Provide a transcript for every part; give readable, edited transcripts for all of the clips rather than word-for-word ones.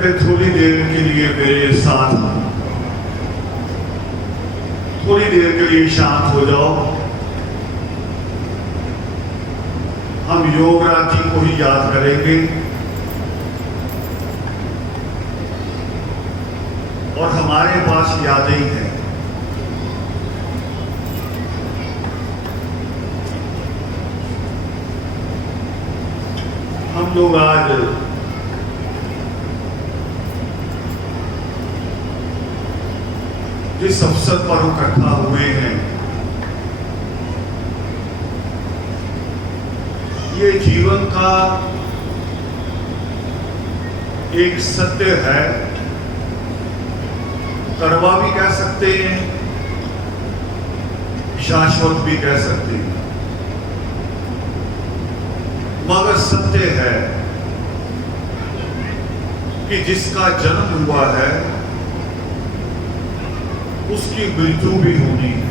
थोड़ी देर के लिए मेरे साथ थोड़ी देर के लिए शांत हो जाओ। हम योगराज जी को ही याद करेंगे और हमारे पास यादें ही हैं। हम लोग आज जिस अवसर पर इकट्ठा हुए हैं, ये जीवन का एक सत्य है। कड़वा भी कह सकते हैं, शाश्वत भी कह सकते हैं, मगर सत्य है कि जिसका जन्म हुआ है उसकी मृत्यु भी होनी है,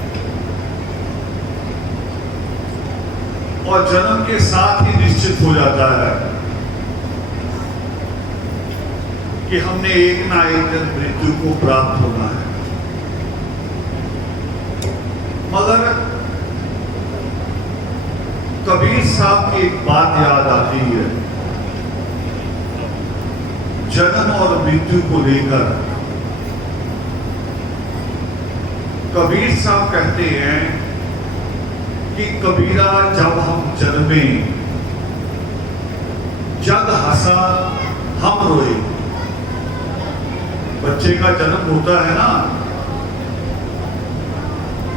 और जन्म के साथ ही निश्चित हो जाता है कि हमने एक ना एक दिन मृत्यु को प्राप्त होना है। मगर कबीर साहब की एक बात याद आती है जन्म और मृत्यु को लेकर। कबीर साहब कहते हैं कि कबीरा जब हम जन्मे जग हंसा हम रोए। बच्चे का जन्म होता है ना,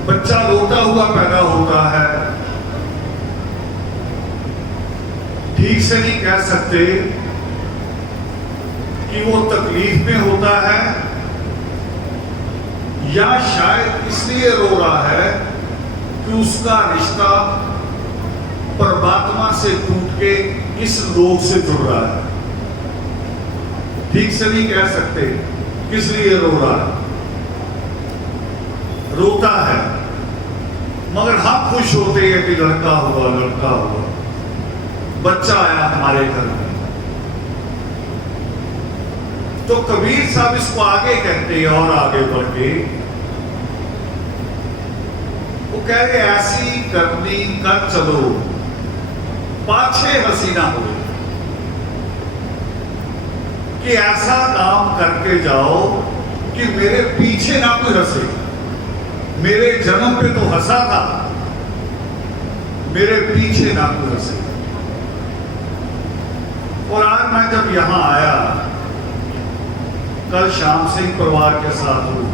बच्चा रोता हुआ पैदा होता है। ठीक से नहीं कह सकते कि वो तकलीफ में होता है या शायद इसलिए रो रहा है कि उसका रिश्ता परमात्मा से टूट के इस लोक से जुड़ रहा है। ठीक से नहीं कह सकते किस लिए रो रहा है, रोता है। मगर हम खुश होते हैं कि लड़का हुआ, लड़का हुआ, बच्चा आया हमारे घर में। तो कबीर साहब इसको आगे कहते हैं और आगे बढ़ के वो कह रहे ऐसी करनी कर चलो पाछे हसीना हो, कि ऐसा काम करके जाओ कि मेरे पीछे ना कोई हंसे। मेरे जन्म पे तो हंसा था, मेरे पीछे ना कोई हंसे। और आज मैं जब यहां आया, कल शाम से ही परिवार के साथ हूं,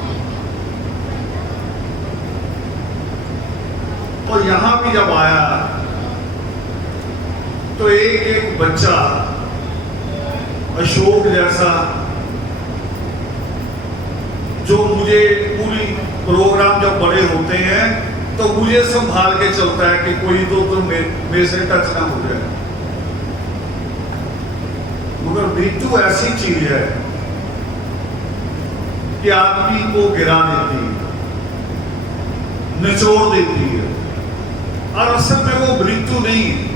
और यहां भी जब आया तो एक एक बच्चा अशोक जैसा, जो मुझे पूरी प्रोग्राम जब बड़े होते हैं तो मुझे संभाल के चलता है कि कोई तो मेरे से टच ना हो जाए। मगर मृत्यु ऐसी चीज है कि आदमी को गिरा देती है, निचोड़ देती है। और असल में वो मृत्यु नहीं है।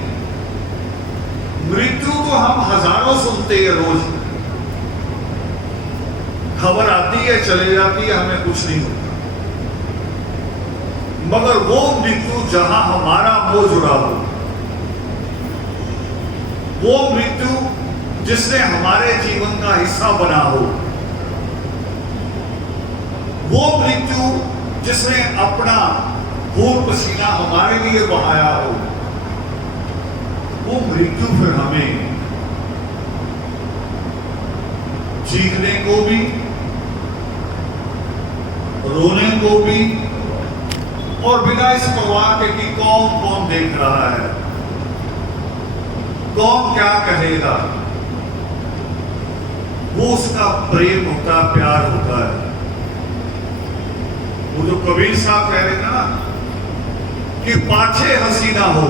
मृत्यु तो हम हजारों सुनते हैं रोज, खबर आती है चले जाती है, हमें कुछ नहीं होता। मगर वो मृत्यु जहां हमारा मोह जुड़ा हो, वो मृत्यु जिसने हमारे जीवन का हिस्सा बना हो, वो मृत्यु जिसने अपना खून पसीना हमारे लिए बहाया हो, वो मृत्यु फिर हमें चीखने को भी, रोने को भी, और बिना इस परवाह के कि कौन कौन देख रहा है, कौन क्या कहेगा, वो उसका प्रेम होता, प्यार होता है। वो जो कबीर साहब कह रहे ना कि पाछे हसीना हो।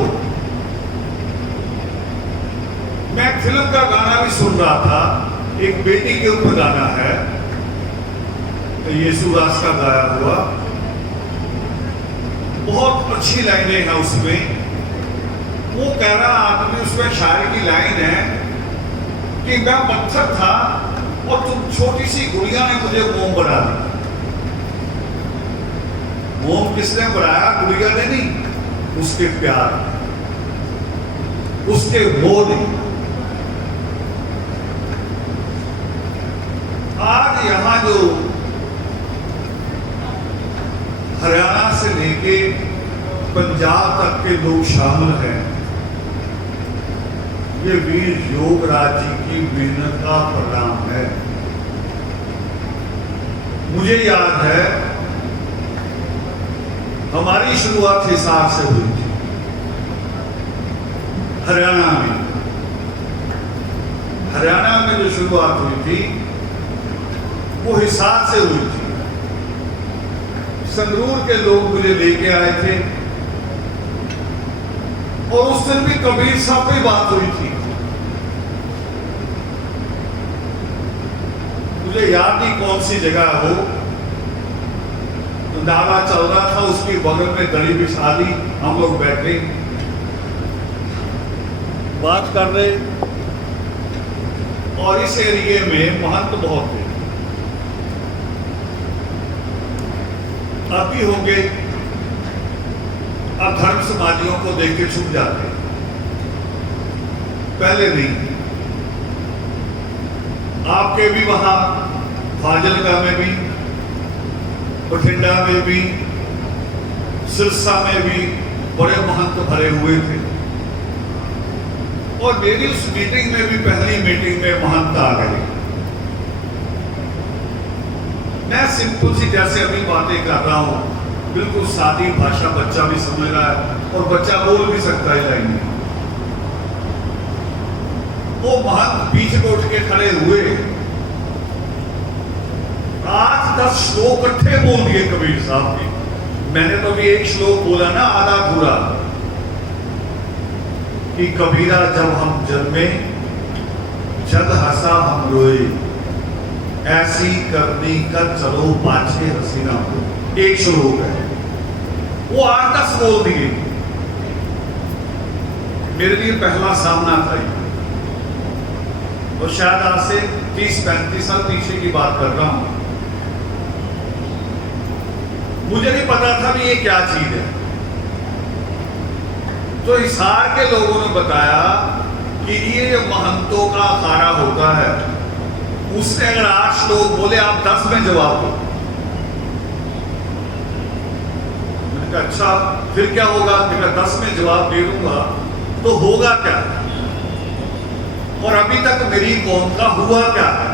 मैं एक फिल्म का गाना भी सुन रहा था, एक बेटी के ऊपर गाना है, तो येशुदास का गाया हुआ, बहुत अच्छी लाइनें हैं उसमें। वो कह रहा आदमी, उसमें शायर की लाइन है कि मैं पत्थर था और छोटी सी गुड़िया ने मुझे मोम बना दिया। मोम किसने बनाया? गुड़िया ने नहीं, उसके प्यार, उसके मोह ने। आज यहां जो हरियाणा से लेके पंजाब तक के लोग शामिल हैं, ये वीर योगराज जी की मेहनत का परिणाम है। मुझे याद है हमारी शुरुआत हिसार से हुई थी हरियाणा में। हरियाणा में जो शुरुआत हुई थी वो हिसार से हुई थी। संगरूर के लोग मुझे लेके आए थे और उस दिन भी कबीर साहब पे बात हुई थी। मुझे याद नहीं कौन सी जगह है वो, नाला चल रहा था, उसकी बगल में दड़ी बिछा दी, हम लोग बैठे बात कर रहे। और इस एरिए में महंत बहुत थे, अब भी होंगे। अब धर्म समाजियों को देख के छुप जाते, पहले नहीं। आपके भी वहां फाजिलका में भी, बठिंडा में भी, सिरसा में भी बड़े महंत भरे हुए थे। और मेरी उस मीटिंग में भी, पहली मीटिंग में महंत आ गए। मैं सिंपल सी जैसे अभी बातें कर रहा हूं, बिल्कुल सादी भाषा, बच्चा भी समझ रहा है और बच्चा बोल भी सकता है लाइन में। वो महंत बीच में उठ के खड़े हुए, 8-10 श्लोक इकट्ठे बोल दिए कबीर साहब के। मैंने तो भी एक श्लोक बोला ना, आधा पूरा, कि कबीरा जब हम जन्मे जग हंसा हम रोए, ऐसी करनी कर चलो पाछे हसीना हो। एक श्लोक है, वो 8-10 बोल दिए। मेरे लिए पहला सामना था ये। और शायद आज से 30-35 साल पीछे की बात कर रहा हूं। मुझे नहीं पता था भी ये क्या चीज है। तो हिसार के लोगों ने बताया कि ये जो महंतों का अखाड़ा होता है, उसने अगर 8 श्लोक बोले, आप 10 में जवाब दो। मैंने कहा अच्छा फिर क्या होगा? मैंने कहा 10 में जवाब दे दूंगा तो होगा क्या? और अभी तक मेरी कौम का हुआ क्या है?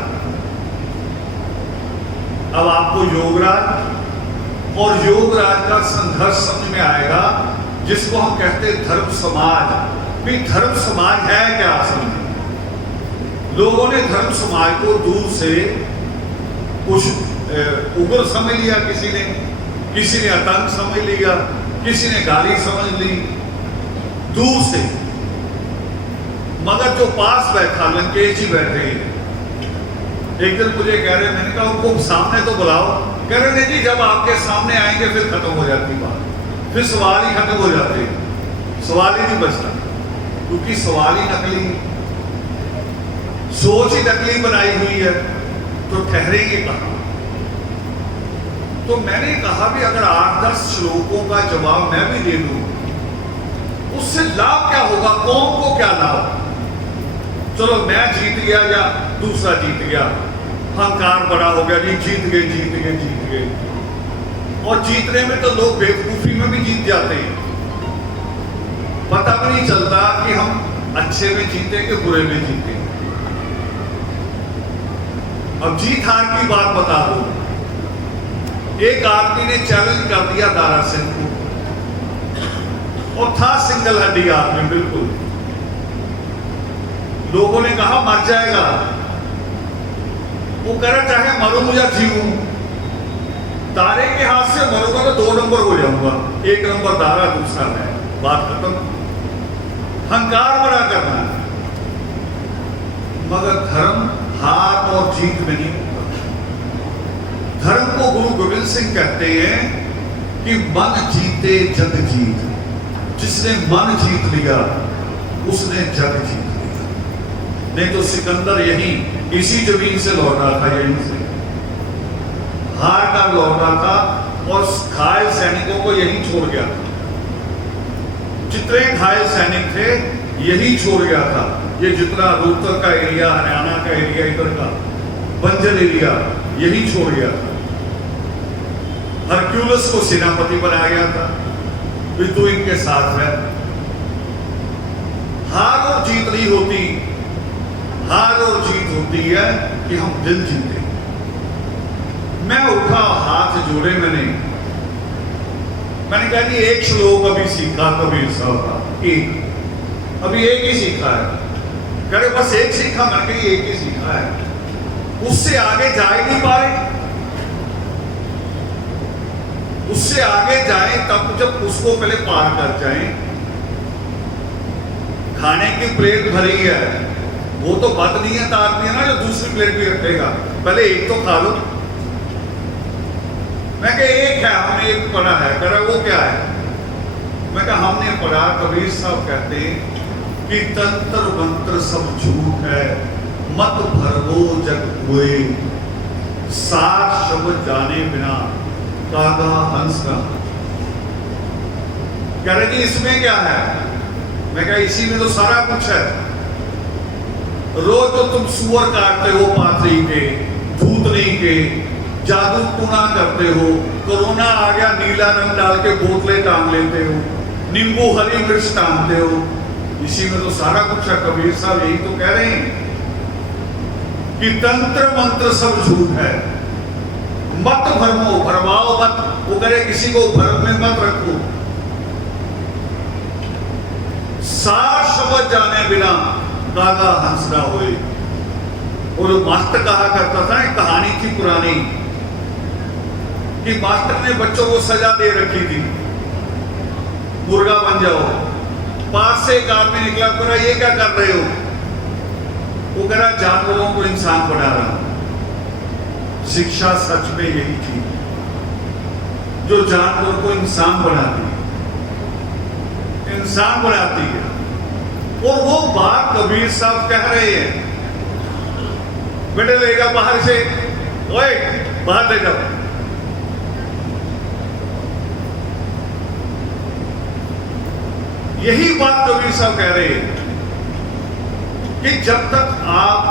अब आपको योगराज और योगराज का संघर्ष समझ में आएगा, जिसको हम कहते हैं धर्म समाज। भी धर्म समाज है क्या असल में? लोगों ने धर्म समाज को दूर से कुछ उग्र समझ लिया, किसी ने आतंक समझ लिया, किसी ने गाली समझ ली दूर से। मगर जो पास बैठा, लंकेश जी बैठे, एक दिन मुझे कह रहे, मैंने कहा उनको सामने तो बुलाओ। कह रहे नहीं जी, जब आपके सामने आएंगे फिर खत्म हो जाती बात, फिर सवाल ही खत्म हो जाते, सवाल ही नहीं बचता, क्योंकि सवाल ही नकली, सोच ही नकली बनाई हुई है, तो ठहरेंगे कहां? तो मैंने कहा भी अगर 8-10 श्लोकों का जवाब मैं भी दे दूं, उससे लाभ क्या होगा? कौम को क्या लाभ? चलो मैं जीत गया या दूसरा जीत गया, अहंकार बड़ा हो गया, नहीं जीत गए। और जीतने में तो लोग बेवकूफी में भी जीत जाते हैं, पता भी नहीं चलता कि हम अच्छे में जीते कि बुरे में जीते। अब जीत हार की बात बता दो। एक आदमी ने चैलेंज कर दिया दारा सिंह को, और था सिंगल हड्डी आदमी बिल्कुल। लोगों ने कहा मर जाएगा, वो कह रहा चाहे मरूं या जीऊं, दारे के हाथ से मरूंगा तो 2 नंबर हो जाऊंगा, 1 नंबर दारा, दूसरा मैं, बात खत्म। अहंकार बड़ा करना है, मगर धर्म हार और जीत में नहीं होता। धर्म को गुरु गोविंद सिंह कहते हैं कि मन जीते जग जीत। जिसने मन जीत लिया उसने जग जीत लिया। नहीं तो सिकंदर यही इसी जमीन से लौट रहा था, यहीं से हार कर लौट रहा था और घायल सैनिकों को यहीं छोड़ गया था। जितने घायल सैनिक थे यही छोड़ गया था। ये जितना रोहतक का एरिया, हरियाणा का एरिया, इधर का बंजर एरिया, यही छोड़ गया था। हरक्यूलस को सेनापति बनाया गया था, फिर तू इनके साथ है। हार और जीत नहीं होती, हार और जीत होती है कि हम दिल जीते। मैं उठा, हाथ जोड़े मैंने कहा कि एक श्लोक अभी सीखा कबीर साहब का, एक, अभी एक ही सीखा है। कह रहे बस एक सीखा, मैंने कहा एक ही सीखा है, उससे आगे जा ही नहीं पा रहे। उससे आगे जाए तब जब उसको पहले पार कर जाए। खाने की प्लेट भरी है, वो तो बदनीयत आदमी है ना जो दूसरी प्लेट भी रखेगा, पहले एक तो खा लो। मैं कहा एक है, हमने एक पढ़ा है। कह रहा वो क्या है? मैं कहा हमने पढ़ा, कबीर साहब कहते हैं कि तंत्र मंत्र सब झूठ है, मत भरवो जग हुए, सात शब्द जाने बिना कागा हंस का। कह रहे जी इसमें क्या है? मैं कहा इसी में तो सारा कुछ है। रोज तो तुम सुअर काटते हो पाथरी के, भूतनी के, जादू टूना करते हो, कोरोना आ गया नीला रंग डाल के बोतलें टांग लेते हो, नींबू हरी मिर्च टांगते हो, इसी में तो सारा कुछ है। कबीर साहब यही तो कह रहे हैं कि तंत्र मंत्र सब झूठ है, मत भरमो, भरमाओ मत। वो करे किसी को भरम में मत रखो। सार शब्द जाने बिना कागा हंस ना होए। और मास्टर कहा करता था, एक कहानी थी पुरानी कि मास्टर ने बच्चों को सजा दे रखी थी, मुर्गा बन जाओ। पास से एक आदमी निकला, करा ये क्या कर रहे हो? वो कह रहा जानवरों को इंसान बना रहा हूं। शिक्षा सच में यही थी जो जानवर को इंसान बनाती है, इंसान बनाती है। और वो बात कबीर साहब कह रहे हैं, बेटे ले जाओ बाहर से, ओए बाहर ले जाओ। यही बात कबीर साहब कह रहे हैं कि जब तक आप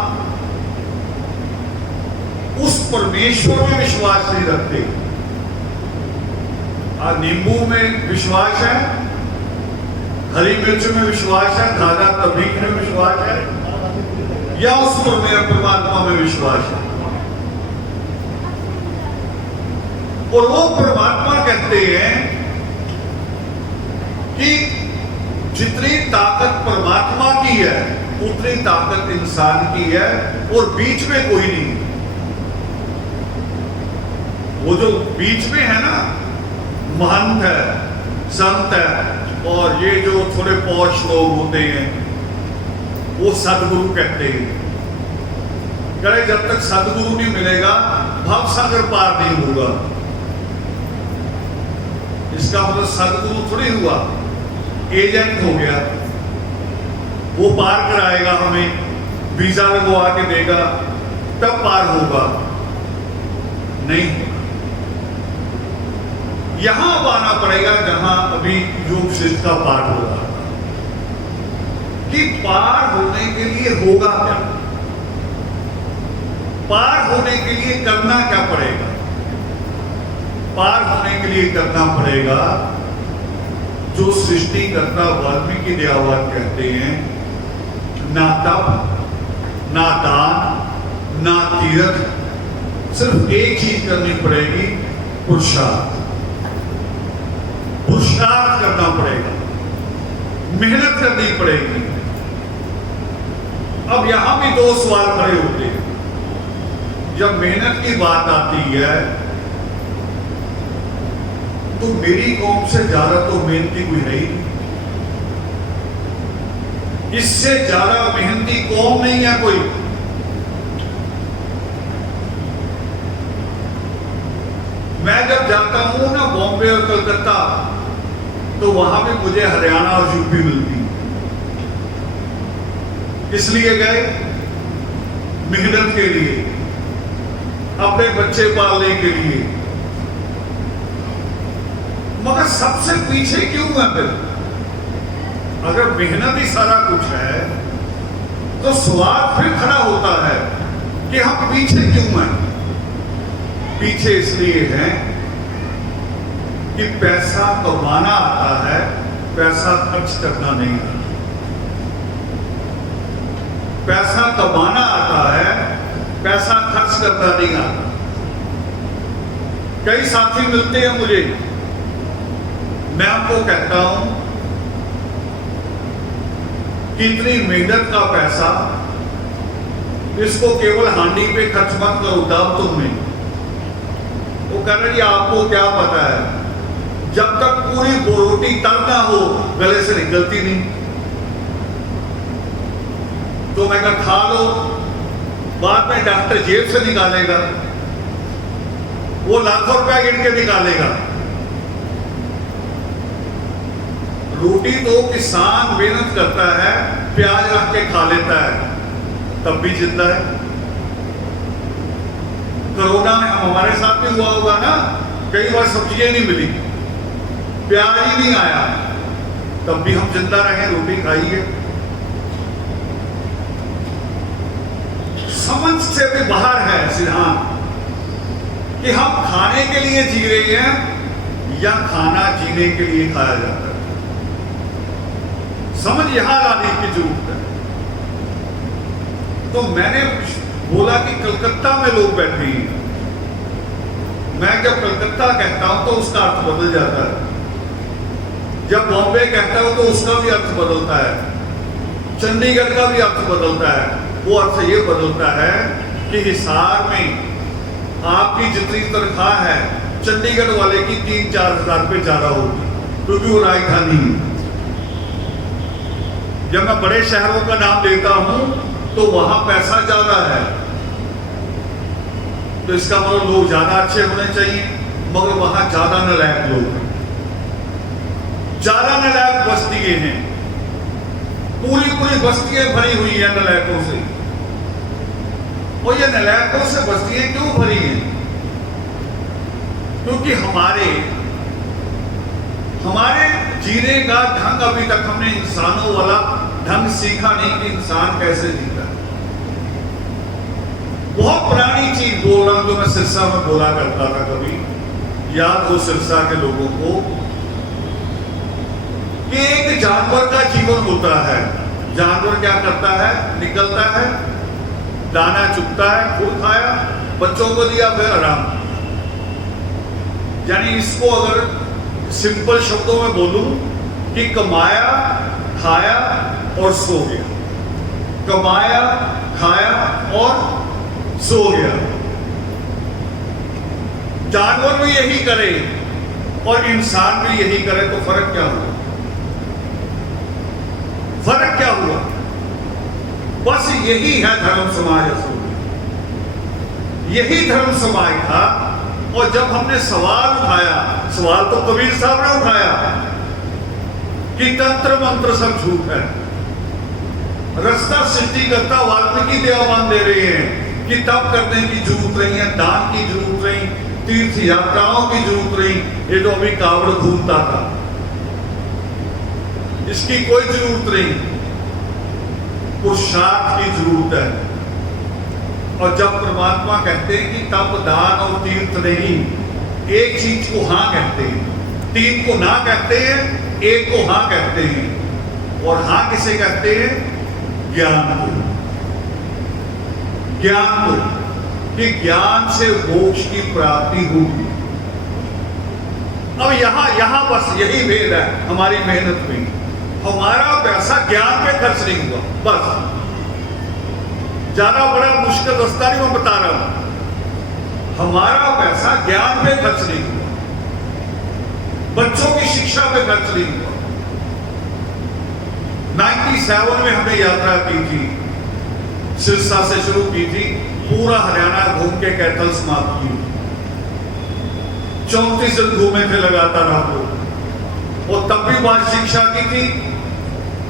उस परमेश्वर में विश्वास नहीं रखते, नींबू में विश्वास है, हरी मिर्च में विश्वास है, धागा तबीक में विश्वास है, या उस पर मेरा परमात्मा में विश्वास है। और वो परमात्मा कहते हैं कि जितनी ताकत परमात्मा की है उतनी ताकत इंसान की है, और बीच में कोई नहीं। वो जो बीच में है ना, महंत है, संत है, और ये जो थोड़े पौष लोग होते हैं वो सदगुरु कहते हैं। कहे जब तक सदगुरु नहीं मिलेगा भव सागर पार नहीं होगा। इसका मतलब सदगुरु थोड़ी हुआ, एजेंट हो गया, वो पार कराएगा हमें, वीजा लगवा के देगा तब पार होगा, नहीं। यहां अब आना पड़ेगा जहां अभी योग शिष्ट का पाठ हो रहा था कि पार होने के लिए होगा क्या, पार होने के लिए करना क्या पड़ेगा। पार होने के लिए करना पड़ेगा जो सृष्टिकर्ता वाल्मीकि दयावान कहते हैं, ना तप, ना दान, ना तीर्थ, सिर्फ एक चीज करनी पड़ेगी, पुरुषार्थ। पुरुषार्थ करना पड़ेगा, मेहनत करनी पड़ेगी। अब यहां भी दो सवाल खड़े होते हैं। जब मेहनत की बात आती है तो मेरी कौम से ज्यादा तो मेहनती कोई है ही, इससे ज्यादा मेहनती कौम नहीं है कोई। मैं जब जाता हूं ना बॉम्बे और कलकत्ता, तो वहां भी मुझे हरियाणा और यूपी मिलती। इसलिए गए मेहनत के लिए, अपने बच्चे पालने के लिए, मगर सबसे पीछे क्यों है फिर? अगर मेहनत ही सारा कुछ है तो सवाल फिर खड़ा होता है कि हम पीछे क्यों हैं? पीछे इसलिए हैं कि पैसा कमाना आता है, पैसा खर्च करना नहीं आता। पैसा कमाना आता है, पैसा खर्च करना नहीं आता। कई साथी मिलते हैं मुझे, मैं आपको कहता हूं कि इतनी मेहनत का पैसा, इसको केवल हांडी पे खर्च मत करो, दाम तुम नहीं। वो कह रहे जी आपको क्या पता है, जब तक पूरी बोरोटी तल ना हो गले से निकलती नहीं। तो मैं कहा खा लो, बाद में डॉक्टर जेब से निकालेगा, वो लाखों रुपया गिन के निकालेगा। रोटी तो किसान मेहनत करता है, प्याज रख के खा लेता है, तब भी जिंदा है। कोरोना में हमारे साथ भी हुआ होगा ना, कई बार सब्जियां नहीं मिली, प्याज ही नहीं आया, तब भी हम जिंदा रहे, रोटी खाई है। समझ से भी बाहर है सिद्धांत कि हम खाने के लिए जी रहे हैं या खाना जीने के लिए खाया जाता है। समझ यहां लाने की जरूरत है। तो मैंने बोला कि कलकत्ता में लोग बैठे हैं। मैं जब कलकत्ता कहता हूं तो उसका अर्थ बदल जाता है, जब बॉम्बे कहता हूं तो उसका भी अर्थ बदलता है, चंडीगढ़ का भी अर्थ बदलता है। वो अर्थ ये बदलता है कि हिसार में आपकी जितनी तनख्वाह है, चंडीगढ़ वाले की 3-4 हजार रुपये ज्यादा होगी, क्योंकि वो राजधानी है। जब मैं बड़े शहरों का नाम लेता हूं तो वहां पैसा ज्यादा है, तो इसका मतलब लोग ज्यादा अच्छे होने चाहिए, मगर वहां ज्यादा नालायक लोग हैं, ज्यादा नालायक बस्तियां हैं, पूरी बस्तियां भरी हुई हैं नालायकों से। और ये नालायकों से बस्तियां क्यों भरी हैं? क्योंकि हमारे जीने का ढंग अभी तक हमने इंसानों वाला ढंग सीखा नहीं कि इंसान कैसे जीता है। बहुत पुरानी चीज बोल रहा हूं जो मैं सिरसा में बोला करता था, कभी याद हो सिरसा के लोगों को, कि एक जानवर का जीवन होता है। जानवर क्या करता है? निकलता है, दाना चुगता है, खूब खाया, बच्चों को दिया, फिर आराम। यानी इसको अगर सिंपल शब्दों में बोलूं कि कमाया, खाया और सो गया, कमाया, खाया और सो गया। जानवर भी यही करे और इंसान भी यही करे, तो फर्क क्या हुआ? फर्क क्या हुआ? बस यही है धर्म समाज असल में। यही धर्म समाज था। और जब हमने सवाल उठाया, सवाल तो कबीर साहब ने उठाया कि तंत्र मंत्र सब झूठ है, रास्ता सृष्टिकर्ता वाल्मीकि दयावान दे रहे हैं कि तप करने की जरूरत नहीं है, दान की जरूरत नहीं, तीर्थ यात्राओं की जरूरत नहीं, ये जो अभी कावड़ घूमता था इसकी कोई जरूरत नहीं, पुरुषार्थ की जरूरत है। और जब परमात्मा कहते हैं कि तप, दान और तीर्थ नहीं, एक चीज को हां कहते हैं, 3 को ना कहते हैं, 1 को हां कहते हैं। और हां किसे कहते हैं? ज्ञान को। ज्ञान को, कि ज्ञान से मोक्ष की प्राप्ति होगी। अब यहां बस यही भेद है हमारी मेहनत में। हमारा पैसा ज्ञान पे खर्च नहीं हुआ, बस। ज्यादा बड़ा मुश्किल रास्ता नहीं मैं बता रहा हूं। हमारा पैसा ज्ञान पे खर्च नहीं हुआ, बच्चों की शिक्षा पे खर्च नहीं हुआ। 97 में हमने यात्रा की थी, सिरसा से शुरू की थी, पूरा हरियाणा घूम के कैथल समाप्त की। 34 दिन घूमे थे लगातार हम लोग, और तब भी बात शिक्षा की थी।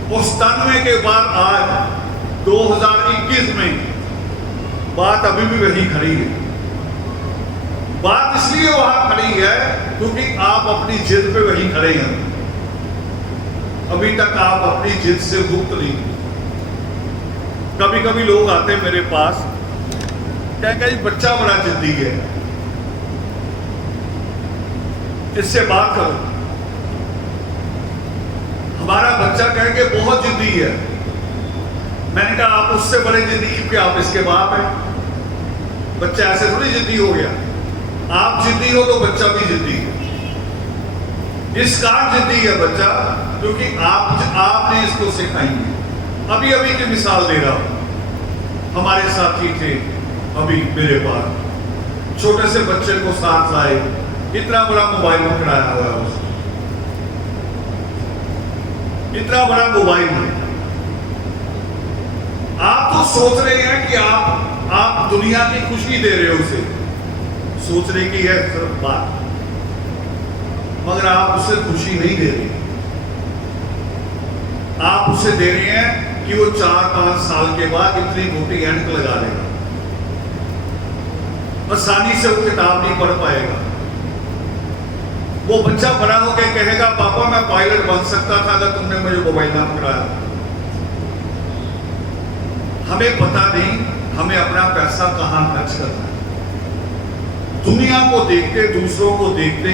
और 97 के बाद आज 2021 में बात अभी भी वही खड़ी है। बात इसलिए वहां खड़ी है क्योंकि आप अपनी जिद पे वही खड़े हैं। अभी तक आप अपनी जिद से मुक्त नहीं। कभी कभी लोग आते हैं मेरे पास, कहेंगे जी बच्चा बड़ा जिद्दी है, इससे बात करो। हमारा बच्चा कहेंगे बहुत जिद्दी है। मैंने कहा आप उससे बड़े जिद्दी क्योंकि आप इसके बाप हैं। बच्चा ऐसे थोड़ी जिद्दी हो गया। आप जिद्दी हो तो बच्चा भी जिद्दी है। इस कारण जिद्दी है बच्चा क्योंकि आपने इसको सिखाई है। अभी अभी की मिसाल दे रहा हूं। हमारे साथी थे अभी मेरे पास, छोटे से बच्चे को साथ लाए, इतना बड़ा मोबाइल पकड़ाया हुआ है उसने, इतना बड़ा मोबाइल है। आप तो सोच रहे हैं कि आप दुनिया की खुशी दे रहे हो उसे, सोचने की है सिर्फ बात, मगर आप उसे खुशी नहीं दे रहे। आप उसे दे रहे हैं कि वो 4-5 साल के बाद इतनी मोटी एंक लगा लेगा, आसानी से वो किताब नहीं पढ़ पाएगा। वो बच्चा बड़ा होकर कहेगा पापा मैं पायलट बन सकता था अगर तुमने मुझे मोबाइल ना पकड़ाया। हमें पता नहीं हमें अपना पैसा कहां खर्च करना है। दुनिया को देखते, दूसरों को देखते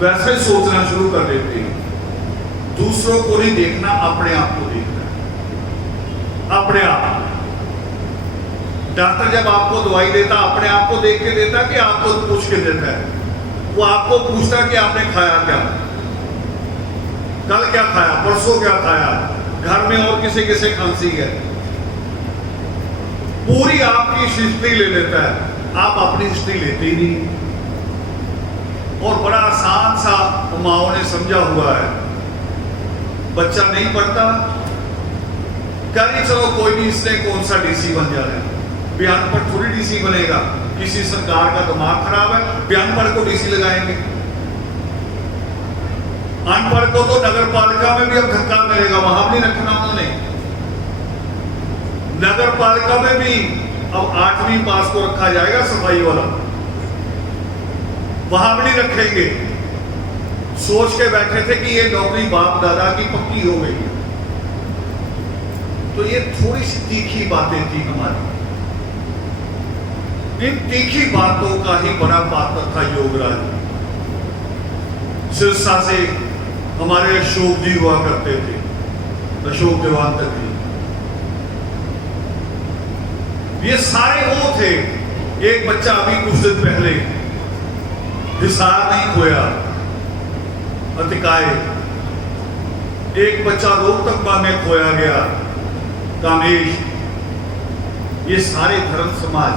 वैसे सोचना शुरू कर देते हैं। दूसरों को नहीं देखना, अपने आप को देखना है। अपने आप। डॉक्टर जब आपको दवाई देता अपने आप को देख के देता कि आपको पूछ के देता है? वो आपको पूछता कि आपने खाया क्या, कल क्या खाया, परसों क्या खाया, घर में और किसी किसी खांसी है, पूरी आपकी हिस्ट्री ले लेता है। आप अपनी हिस्ट्री लेते ही नहीं। और बड़ा आसान सा माओ ने समझा हुआ है। बच्चा नहीं पढ़ता, कहीं चलो कोई नहीं, इसने कौन सा डीसी बन जा रहा है। अनपढ़ थोड़ी डीसी बनेगा, किसी सरकार का दिमाग खराब है, अनपढ़ को डीसी लगाएंगे। अनपढ़ को तो नगर पालिका में भी अब धक्का मिलेगा, वहां भी नहीं रखना उन्होंने। नगर पालिका में भी अब 8वीं पास को रखा जाएगा, सफाई वाला, वहां भी नहीं रखेंगे। सोच के बैठे थे कि ये नौकरी बाप दादा की पक्की हो गई। तो ये थोड़ी सी तीखी बातें थी हमारी। इन तीखी बातों का ही बड़ा पात्र था योगराज। सिरसा से हमारे अशोक जी हुआ करते थे, अशोक देवांतर जी। ये सारे वो थे। एक बच्चा अभी कुछ दिन पहले हिसार नहीं खोया, अतिकाय। एक बच्चा रोहतक में खोया गया, कामेश। ये सारे धर्म समाज,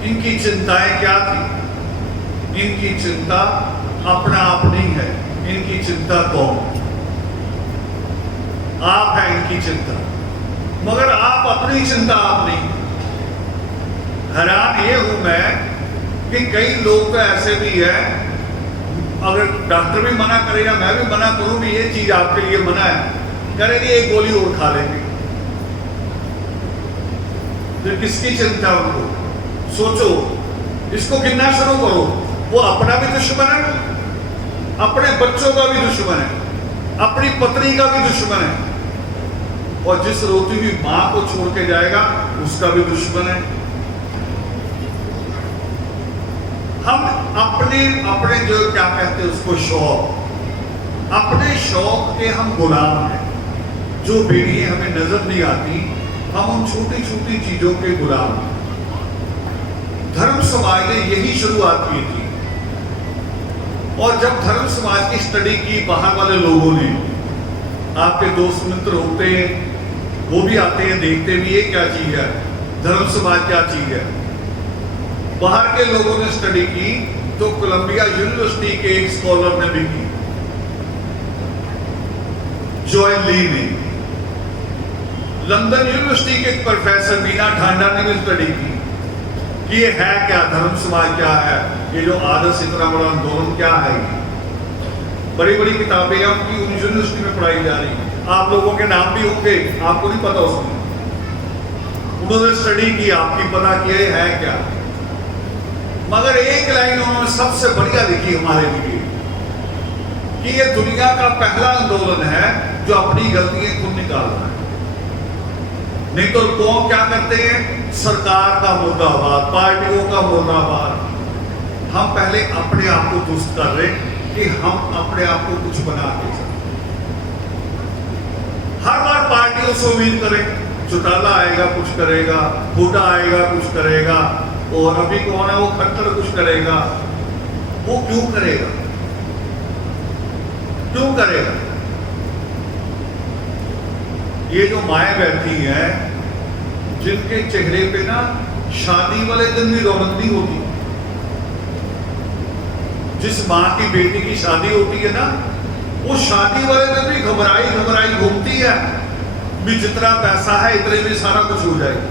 इनकी चिंताएं क्या थी? इनकी चिंता अपना आप नहीं है, इनकी चिंता कौन? आप है इनकी चिंता, मगर आप अपनी चिंता आप नहीं। हैरान ये हूं मैं कि कई लोग तो ऐसे भी हैं, अगर डॉक्टर भी मना करे या मैं भी मना करूं भी ये चीज आपके लिए मना है, करेंगे एक गोली और खा लेंगे। तो किसकी चिंता उनको? सोचो, इसको गिनना शुरू करो। वो अपना भी दुश्मन है, अपने बच्चों का भी दुश्मन है, अपनी पत्नी का भी दुश्मन है, और जिस रोती हुई मां को छोड़ के जाएगा उसका भी दुश्मन है। हम अपने जो क्या कहते हैं उसको, शौक, अपने शौक के हम गुलाम हैं। जो बेड़ियां हमें नजर नहीं आती, हम उन छोटी छोटी चीजों के गुलाम हैं। धर्म समाज ने यही शुरुआत की थी। और जब धर्म समाज की स्टडी की बाहर वाले लोगों ने, आपके दोस्त मित्र होते हैं, वो भी आते हैं, देखते भी ये क्या चीज है, धर्म समाज क्या चीज है। बाहर के लोगों ने स्टडी की तो कोलंबिया यूनिवर्सिटी के एक स्कॉलर ने भी की, जॉय ली ने। लंदन यूनिवर्सिटी के प्रोफेसर बीना ढांडा ने भी स्टडी की कि ये है क्या, धर्म समाज क्या है, ये जो आदर्श इतना बड़ा आंदोलन क्या है। बड़ी बड़ी किताबें उनकी यूनिवर्सिटी में पढ़ाई जा रही हैं। आप लोगों के नाम भी होंगे, आपको नहीं पता उसमें। उन्होंने स्टडी की, आपकी पता किया ये है क्या, मगर एक लाइन उन्होंने सबसे बढ़िया लिखी हमारे लिए कि ये दुनिया का पहला आंदोलन है जो अपनी गलतियां खुद निकालना है। नहीं तो कौन क्या करते हैं, सरकार का मुर्दाबाद, पार्टियों का मुर्दाबाद। हम पहले अपने आप को दुरुस्त कर रहे हैं कि हम अपने आप को कुछ बना के चलते। हर बार पार्टियों से उम्मीद करें चौटाला आएगा कुछ करेगा, हुड्डा आएगा कुछ करेगा, और अभी कौन है वो खट्टर कुछ करेगा। वो क्यों करेगा, क्यों करेगा? ये जो माएं बैठी हैं जिनके चेहरे पे ना शादी वाले दिन भी रौनक नहीं होती, जिस माँ की बेटी की शादी होती है ना, वो शादी वाले दिन भी घबराई घबराई घूमती है भी जितना पैसा है इतने में सारा कुछ हो जाएगा।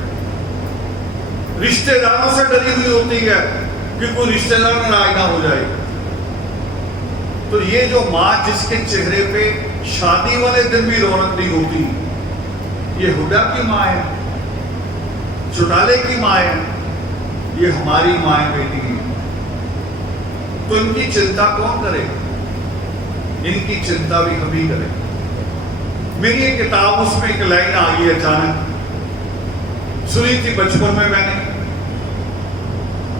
रिश्तेदारों से डरी हुई होती है कि कोई रिश्तेदार नाराज ना हो जाए। तो ये जो माँ जिसके चेहरे पे शादी वाले दिन भी रौनक नहीं होती, ये हुड्डा की माँ है, चौटाले की माँ है, ये हमारी माँ बेटी है। तो इनकी चिंता कौन करे? इनकी चिंता भी हम ही करें। मेरी एक किताब, उसमें एक लाइन आ गई अचानक, सुनी थी बचपन में, मैंने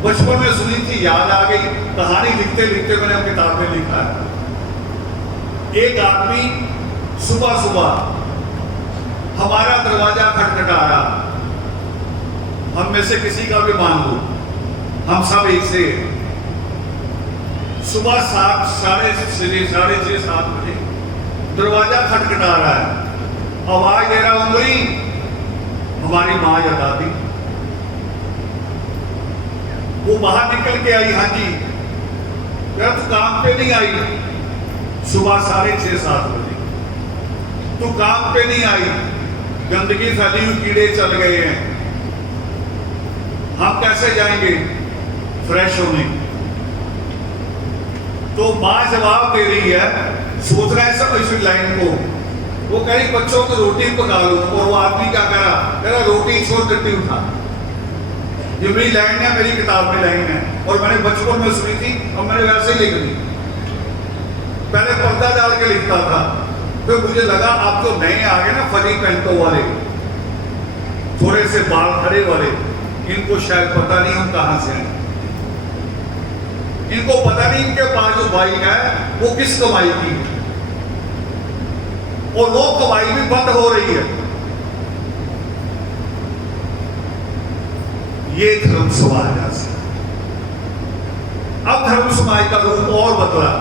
बचपन में सुनी थी, याद आ गई। कहानी लिखते लिखते मैंने अब किताब में लिखा है। एक आदमी सुबह सुबह हमारा दरवाजा खटखटा रहा, हम में से किसी का भी मान लो, हम सब एक से, सुबह 6:30-7 बजे दरवाजा खटखटा रहा है, आवाज दे रहा, उंगली, हमारी माँ या दादी। वो बाहर निकल के आई, हाँ जी, यार तू काम पे नहीं आई, सुबह 6:30-7 बजे तू काम पे नहीं आई, गंदगी फैली हुई, कीड़े चल गए हैं, हम कैसे जाएंगे फ्रेश होने? तो माँ जवाब दे रही है, सोच रहा है सब इस लाइन को, वो कह रही बच्चों को रोटी पका लो, और वो आदमी क्या करा, कह रहा रोटी छोड़ डंडी उठा। ये मेरी लाइन है, मेरी किताब में लाइन है, और मैंने बचपन में सुनी थी और मैंने वैसे ही लिख दी। पहले पर्दा डाल के लिखता था, फिर मुझे लगा आप जो नए आ गए ना फनी पेंटो वाले, थोड़े से बाल खड़े वाले, इनको शायद पता नहीं हम कहां से हैं, इनको पता नहीं इनके पास जो भाई है वो किस कमाई की, और वो कमाई भी बंद हो रही है। ये धर्म समाज है। अब धर्म समाज का रूप और बदला,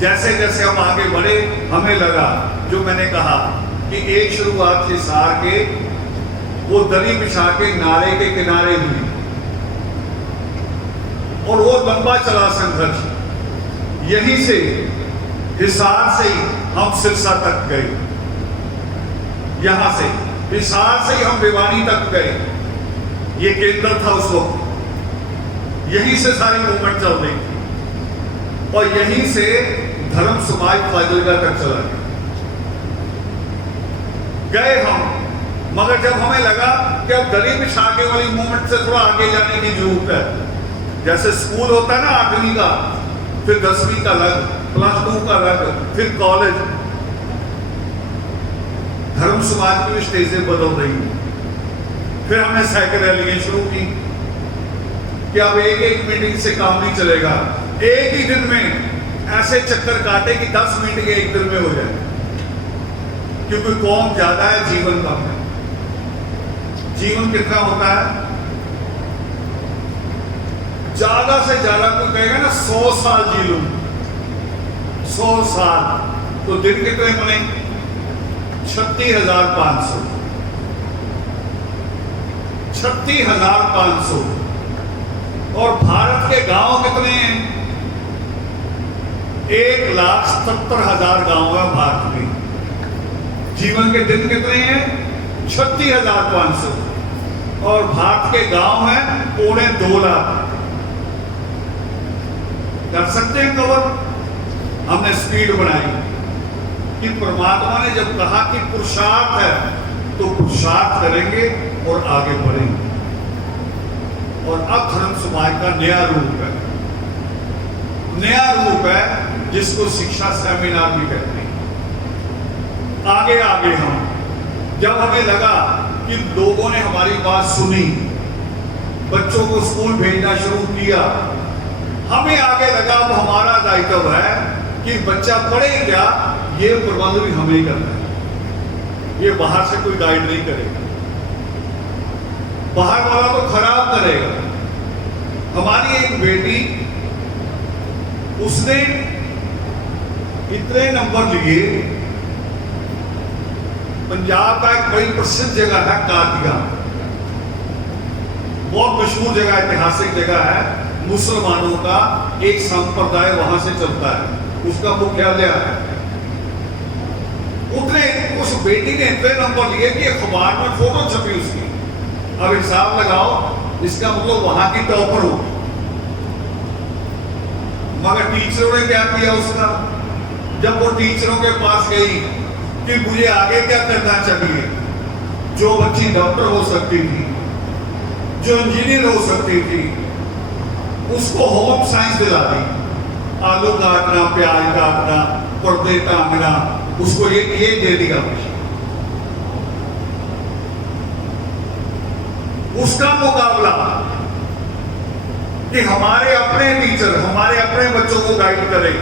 जैसे जैसे हम आगे बढ़े हमें लगा, जो मैंने कहा कि एक शुरुआत थी सार के, वो दरी बिछा के नाले के किनारे हुई, और वो लंबा चला संघर्ष। यहीं से हिसार से ही हम सिरसा तक गए, यहां से हिसार से ही हम भिवानी तक गए, ये केंद्र था उस वक्त, यहीं से सारी मूवमेंट चल रही थी, और यहीं से धर्म समाज फाजिलका तक चला गए हम। मगर जब हमें लगा कि अब दरी बिछा के वाली मूवमेंट से थोड़ा आगे जाने की जरूरत है, जैसे स्कूल होता है ना 8वीं का, फिर 10वीं का अलग, +2 का अलग, फिर कॉलेज, धर्म समाज की स्टेजें बदल रही हैं। फिर हमने साइकिल रैलियां शुरू की कि अब एक मीटिंग से काम नहीं चलेगा, एक ही दिन में ऐसे चक्कर काटे कि 10 मीटिंग एक दिन में हो जाए, क्योंकि कौम ज्यादा है, जीवन कम है। जीवन कितना होता है? ज्यादा से ज्यादा कोई कहेगा ना 100 साल जी लूं, 100 साल, तो दिन कितने बने? 36,500, 36,500। और भारत के गांव कितने हैं? 1,77,000 गांव है भारत में। जीवन के दिन कितने हैं? 36,500, और भारत के गांव हैं 2.25 लाख। कर सकते हैं कवर? हमने स्पीड बनाई कि परमात्मा ने जब कहा कि पुरुषार्थ है तो पुरुषार्थ करेंगे, और आगे बढ़ेंगे। और अब धर्म समाज का नया रूप है, जिसको शिक्षा सेमिनार भी कहते हैं। आगे आगे हम जब हमें लगा कि लोगों ने हमारी बात सुनी, बच्चों को स्कूल भेजना शुरू किया, हमें आगे लगा अब हमारा दायित्व है कि बच्चा पढ़े क्या, ये प्रबंध भी हमें ही करना है। ये बाहर से कोई गाइड नहीं करेगा, बाहर वाला तो खराब करेगा। हमारी एक बेटी, उसने इतने नंबर लिए, पंजाब का एक बड़ी प्रसिद्ध जगह है कादिया, बहुत मशहूर जगह, ऐतिहासिक जगह है, मुसलमानों का एक संप्रदाय वहां से चलता है, उसका मुख्यालय है। उस बेटी ने इतने नंबर लिए कि अखबार में फोटो छपी उसकी। अब हिसाब लगाओ, इसका मतलब वहां की टॉपर हो। मगर टीचरों ने क्या किया उसका, जब वो टीचरों के पास गई कि मुझे आगे क्या करना चाहिए, जो बच्ची डॉक्टर हो सकती थी, जो इंजीनियर हो सकती थी, उसको होम साइंस दिला दी। आलू काटना, प्याज काटना, पर्दे टांगना, उसको ये दे दिया। उसका मुकाबला कि हमारे अपने टीचर हमारे अपने बच्चों को गाइड करें,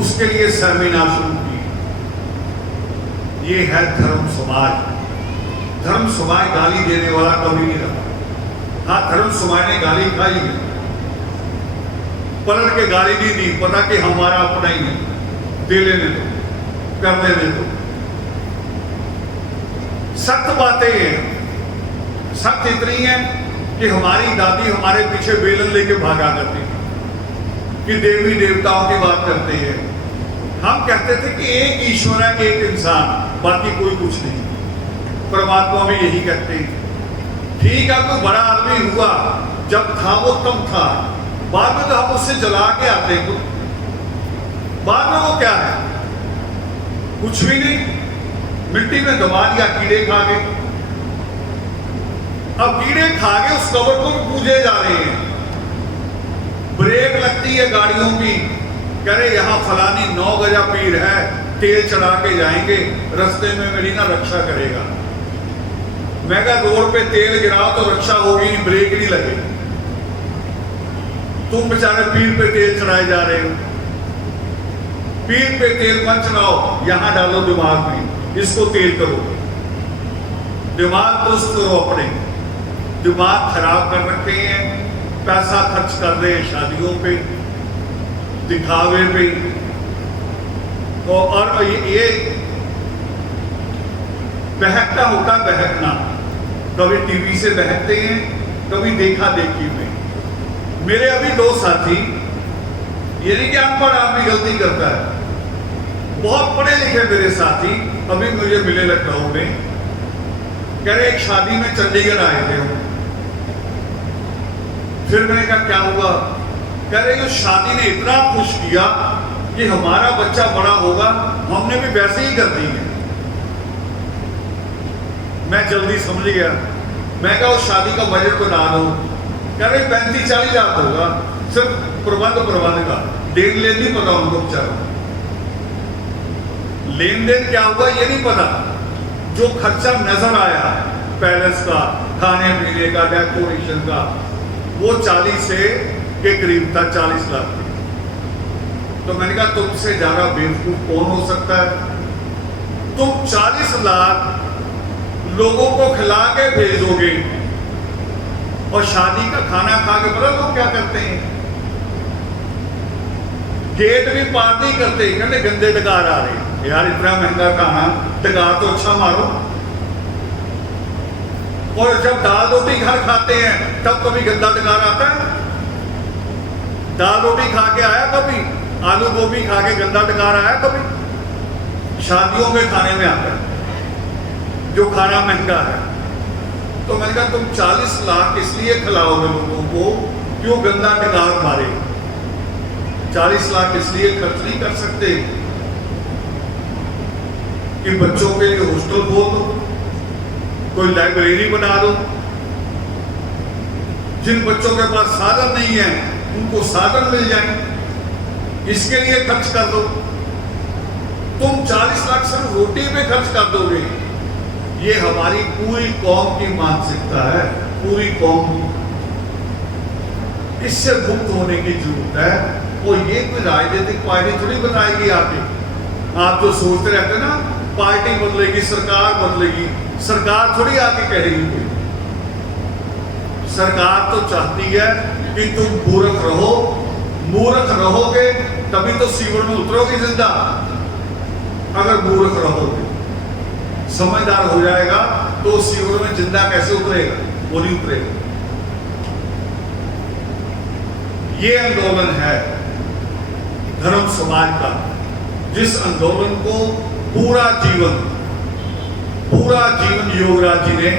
उसके लिए सेमिनार शुरू किए। ये है धर्म समाज। धर्म समाज गाली देने वाला कभी नहीं रहा। हाँ, धर्म समाज ने गाली खाई है, पलट के गाली नहीं दी, पता कि हमारा अपना ही है, दे लेने दो, कर लेने दो। सख्त बातें हैं, सख्त इतनी है कि हमारी दादी हमारे पीछे बेलन लेके भागा करती थी कि देवी देवताओं की बात करते हैं। हम कहते थे कि एक ईश्वर है, एक इंसान, बाकी कोई कुछ नहीं। परमात्मा में यही कहते हैं। ठीक है, कोई बड़ा आदमी हुआ, जब था वो तब था, बाद में तो हम उससे जला के आते हैं। बाद में वो क्या है, कुछ भी नहीं, मिट्टी में दबा दिया, कीड़े खा गए। अब कीड़े खा के उस कबर को पूजे जा रहे हैं। ब्रेक लगती है गाड़ियों की, कह रहे यहाँ फलानी 9 गजा पीर है, तेल चढ़ा के जाएंगे, रास्ते में मेरी ना रक्षा करेगा। मैं कहा रोड पे तेल गिराओ तो रक्षा होगी नहीं, ब्रेक नहीं लगे। तुम बेचारे पीर पे तेल चढ़ाए जा रहे हो। पीर पे तेल मत चढ़ाओ, यहां डालो दिमाग में, इसको तेल करो, दिमाग दुरुस्त करो। अपने दिमाग खराब कर रखे हैं, पैसा खर्च कर रहे हैं शादियों पे, दिखावे पे। और ये बहकता होता बहकना, कभी टीवी से बहकते हैं, कभी देखा देखी में। मेरे अभी 2 साथी, ये नहीं कि अनपढ़ आदमी गलती करता है, बहुत पढ़े लिखे मेरे साथी अभी मुझे मिले लखनऊ में, कह रहे एक शादी में चंडीगढ़ आए थे। फिर मैंने कहा क्या हुआ, कह रहे उस शादी ने इतना खुश किया कि हमारा बच्चा बड़ा होगा, हमने भी वैसे ही कर दी है। मैं जल्दी समझ गया, मैं कहा उस शादी का बजट बता दो। कह रहे 35-40 लाख होगा, सिर्फ प्रबंध का, लेन देन नहीं पता उनको बेचारा। लेन देन क्या हुआ ये नहीं पता, जो खर्चा नजर आया पैलेस का, खाने पीने का, डेकोरेशन का, वो 40 से के करीब था, 40 लाख। तो मैंने कहा तुमसे ज्यादा बेवकूफ कौन हो सकता है? तुम 40 लाख लोगों को खिला के भेजोगे और शादी का खाना खा के पता लोग क्या करते हैं? गेट भी पार नहीं करते, कहते गंदे डकार आ रहे हैं। यार इतना महंगा खाना, डकार तो अच्छा मारो। और जब दाल रोटी घर खाते हैं तब कभी गंदा डकार आता है? दाल रोटी खा के आया कभी? आलू गोभी खा के गंदा डकार आया कभी? शादियों के खाने में आता है जो खाना महंगा है। तो मैंने कहा तुम 40 लाख इसलिए खिलाओगे लोगों को क्यों गंदा डकार मारे? 40 लाख इसलिए खर्च नहीं कर सकते कि बच्चों के लिए हॉस्टल खोल दो, कोई लाइब्रेरी बना दो, जिन बच्चों के पास साधन नहीं है उनको साधन मिल जाए, इसके लिए खर्च कर दो। तुम 40 लाख सिर्फ रोटी पे खर्च कर दोगे। ये हमारी पूरी कौम की मानसिकता है, पूरी कौम की। इससे मुक्त होने की जरूरत है। और ये कोई राजनीतिक पार्टी थोड़ी बनाएगी आके। आप जो सोचते रहते हैं ना पार्टी बदलेगी, सरकार बदलेगी, सरकार थोड़ी आके कहेगी कोई। सरकार तो चाहती है कि तुम मूर्ख रहो, मूर्ख रहोगे तभी तो सीवर में उतरोगे जिंदा। अगर मूर्ख रहोगे, समझदार हो जाएगा तो सीवर में जिंदा कैसे उतरेगा? वो नहीं उतरेगा। ये आंदोलन है धर्म समाज का, जिस आंदोलन को पूरा जीवन योगराज जी ने,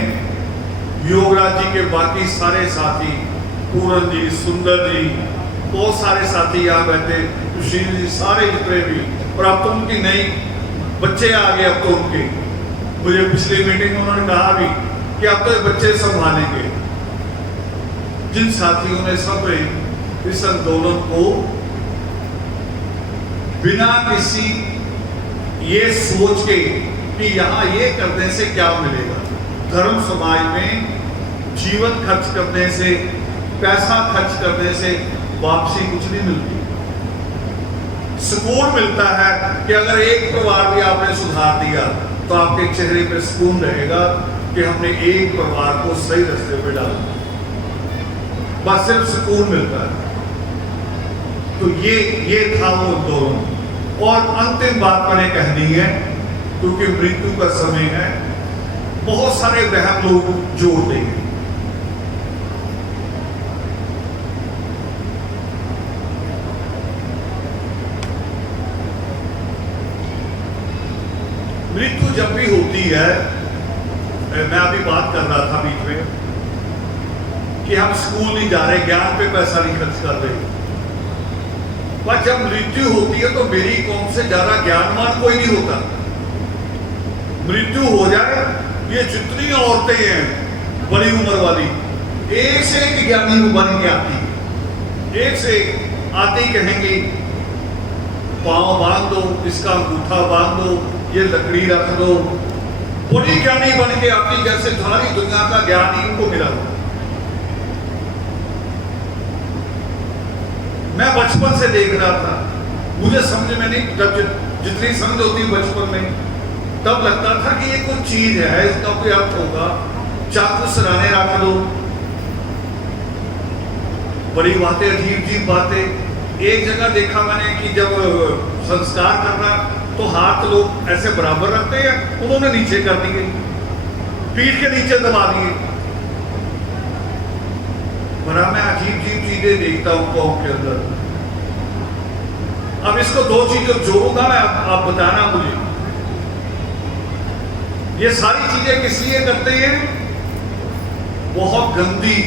योगराज जी के बाकी सारे साथी, पूरन जी, सुंदर जी, बहुत सारे साथी यहाँ बैठे, सुशील जी, सारे जितने भी, और अब तो उनकी नई बच्चे आ गए। अब तो उनके, मुझे पिछली मीटिंग में उन्होंने कहा भी कि अब तो ये बच्चे संभालेंगे। जिन साथियों ने सब इस आंदोलन को बिना किसी ये सोच के कि यहाँ ये करने से क्या मिलेगा, धर्म समाज में जीवन खर्च करने से, पैसा खर्च करने से वापसी कुछ नहीं मिलती। सुकून मिलता है कि अगर एक परिवार भी आपने सुधार दिया तो आपके चेहरे पे सुकून रहेगा कि हमने एक परिवार को सही रास्ते पे डाला। बस सिर्फ सुकून मिलता है। तो ये था वो आंदोलन। और अंतिम बात मैंने कहनी है, क्योंकि मृत्यु का समय है, बहुत सारे वहम लोग जोड़ देंगे। मृत्यु जब भी होती है, मैं अभी बात कर रहा था बीच में कि हम स्कूल नहीं जा रहे, ज्ञान पे पैसा नहीं खर्च कर रहे, पर जब मृत्यु होती है तो मेरी कौम से ज्यादा ज्ञानवान कोई नहीं होता। मृत्यु हो जाए, ये जितनी औरतें हैं बड़ी उम्र वाली, एक से एक ज्ञानी बन के आती, एक से एक आती, कहेंगी पांव बांध दो, इसका अंगूठा बांध दो, ये लकड़ी रख दो, बड़ी ज्ञानी बन के आती, जैसे सारी दुनिया का ज्ञान ही उनको मिला। मैं बचपन से देख रहा था, मुझे समझ में नहीं, जब जितनी समझ होती बचपन में, तब लगता था कि ये कोई चीज है, इसका कोई अर्थ होगा, चाकू सराने रख दो, बड़ी बातें, अजीब अजीब बातें। एक जगह देखा मैंने कि जब संस्कार करना तो हाथ लोग ऐसे बराबर रखते हैं, उन्होंने नीचे कर दिए, पीठ के नीचे दबा दिए। बड़ा मैं अजीब अजीब चीजें देखता हूं कौम के अंदर। अब इसको दो चीजें जोड़ूंगा मैं, आप बताना मुझे, ये सारी चीजें किस लिए करते हैं? बहुत गंदी,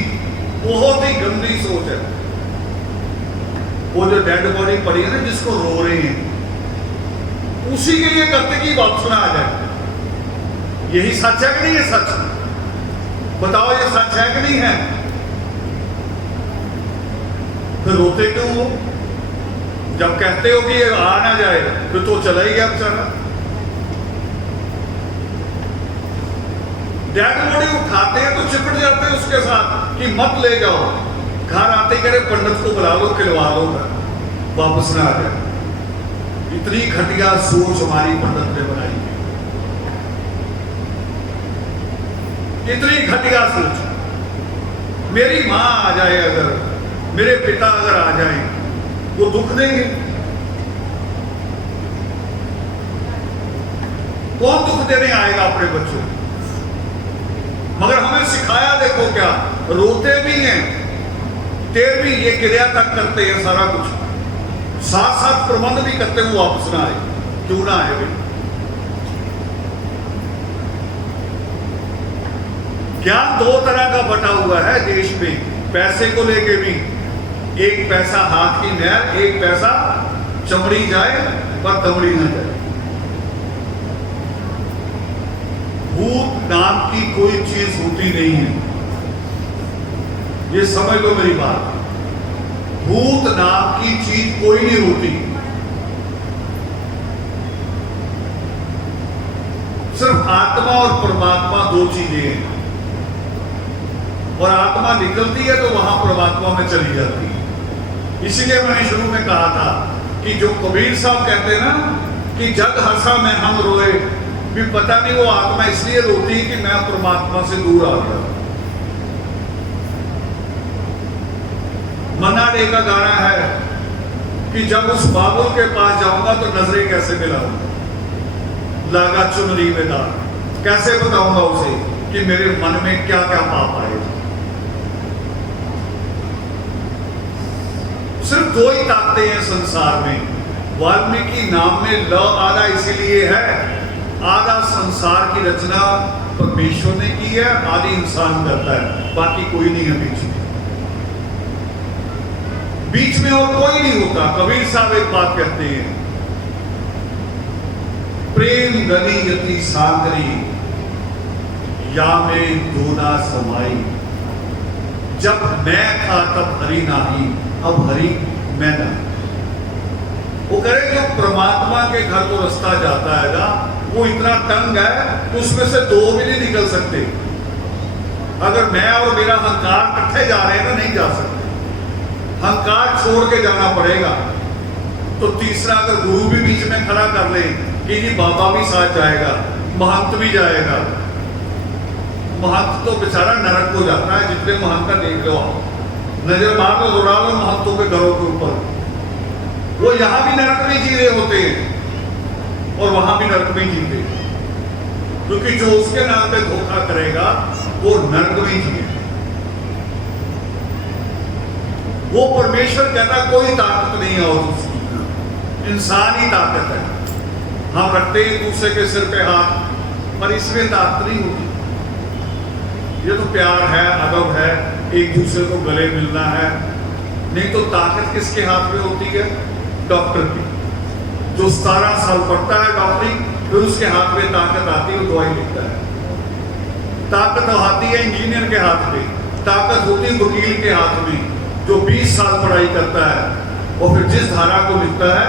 बहुत ही गंदी सोच है। वो जो डेड बॉडी पड़ी है ना, जिसको रो रहे हैं, उसी के लिए करते कि वापस ना आ जाए। यही सच है कि नहीं? ये सच बताओ, ये सच है कि नहीं है? फिर रोते क्यों हो? जब कहते हो कि ये आ ना जाए, फिर तो चला ही गया बेचारा। डेड बॉडी उठाते हैं तो चिपट जाते हैं उसके साथ कि मत ले जाओ। घर आते करे पंडित को बुला लो, खिलवा लो, वापस ना आ जाए। इतनी घटिया सोच हमारी पंडित ने बनाई, इतनी घटिया सोच। मेरी माँ आ जाए, अगर मेरे पिता अगर आ जाए, वो दुख देंगे? कौन दुख देने आएगा अपने बच्चों? मगर हमें सिखाया देखो क्या, रोते भी हैं, देर भी ये क्रिया तक करते हैं, सारा कुछ साथ साथ प्रबंध भी करते हैं, वापस ना आए। क्यों ना आए भाई? ज्ञान दो तरह का बटा हुआ है देश में, पैसे को लेके भी। एक पैसा हाथ की नहर, एक पैसा चमड़ी जाए पर दमड़ी ना जाए। भूत नाम की कोई चीज होती नहीं है, ये समझ लो मेरी बात। भूत नाम की चीज कोई नहीं होती, सिर्फ आत्मा और परमात्मा दो चीजें हैं, और आत्मा निकलती है तो वहां परमात्मा में चली जाती है। इसीलिए मैंने शुरू में कहा था कि जो कबीर साहब कहते हैं ना कि जग हंसा मैं हम रोए, भी पता नहीं वो आत्मा इसलिए रोती है कि मैं परमात्मा से दूर आ गया। मन्ना डे का गाना है कि जब उस बाबुल के पास जाऊंगा तो नजरें कैसे मिलाऊंगा, लागा चुनरी में दाग, कैसे बताऊंगा उसे कि मेरे मन में क्या क्या पाप आए। सिर्फ दो ही ताकतें हैं संसार में। वाल्मीकि नाम में ल आधा इसीलिए है, आधा संसार की रचना परमेश्वर ने की है, आधी इंसान करता है, बाकी कोई नहीं है बीच में। बीच में और कोई नहीं होता। कबीर साहब एक बात कहते हैं, प्रेम गली यति सागरी या में दोना समाई, जब मैं था तब हरि नाही, अब हरि मैं ना। वो करे जो परमात्मा के घर को रास्ता जाता है ना, वो इतना तंग है कि उसमें से दो भी नहीं निकल सकते। अगर मैं और मेरा अहंकार इकट्ठे जा रहे हैं ना, नहीं जा सकते, अहंकार छोड़ के जाना पड़ेगा। तो तीसरा अगर गुरु भी बीच में खड़ा कर ले कि जी बाबा भी साथ जाएगा, महंत भी जाएगा, महंत तो बेचारा नरक को जाता है। जितने महंत का देख लो आप, नजर मार लो, दौड़ा लो महंतों के घरों के ऊपर, वो यहां भी नरक में जी रहे होते हैं और वहां भी नरक में जीते, क्योंकि जो उसके नाम पे धोखा करेगा वो नरक में जिए। वो परमेश्वर कहता कोई ताकत नहीं है, और उसकी इंसान ही ताकत है। हम रखते हैं दूसरे के सिर पे हाथ, पर इसमें ताकत नहीं होती। ये तो प्यार है, अदब है, एक दूसरे को गले मिलना है। नहीं तो ताकत किसके हाथ में होती है? डॉक्टर की। जो 17 साल पढ़ता है डॉक्टरी, फिर उसके हाथ में ताकत आती है, वो दवाई लिखता है। ताकत आती है इंजीनियर के हाथ में, ताकत होती है वकील के हाथ में, जो 20 साल पढ़ाई करता है और फिर जिस धारा को लिखता है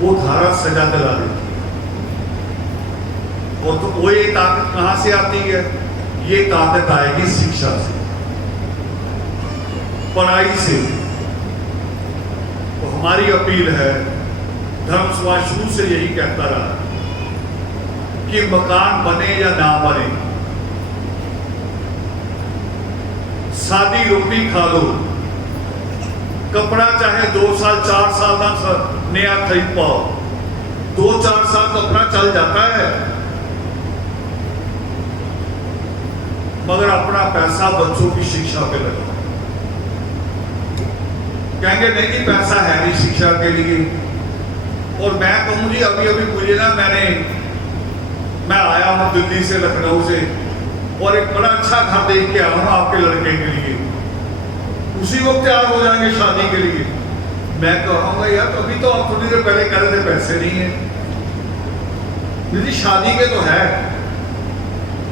वो धारा सजा दिला देती है। और तो वो ये ताकत कहां से आती है? ये ताकत आएगी शिक्षा से, पढ़ाई से। तो हमारी अपील है, धर्म सभा शुरू से यही कहता रहा कि मकान बने या ना बने, सादी रोटी खा लो, कपड़ा चाहे 2 साल 4 साल ना नया खरीद पाओ, 2-4 साल कपड़ा चल जाता है, मगर अपना पैसा बच्चों की शिक्षा पे लगाओ। कहेंगे नहीं कि पैसा है नहीं शिक्षा के लिए। और मैं कहूँ जी, अभी अभी मुझे ना मैं आया हूँ दिल्ली से, लखनऊ से, और एक बड़ा अच्छा घर देख के आया हूँ आपके लड़के के लिए। उसी वक्त तैयार हो जाएंगे शादी के लिए। मैं कहूँगा यार, तो अभी तो आप थोड़ी देर पहले कह रहे थे पैसे नहीं है। नहीं, शादी के तो है,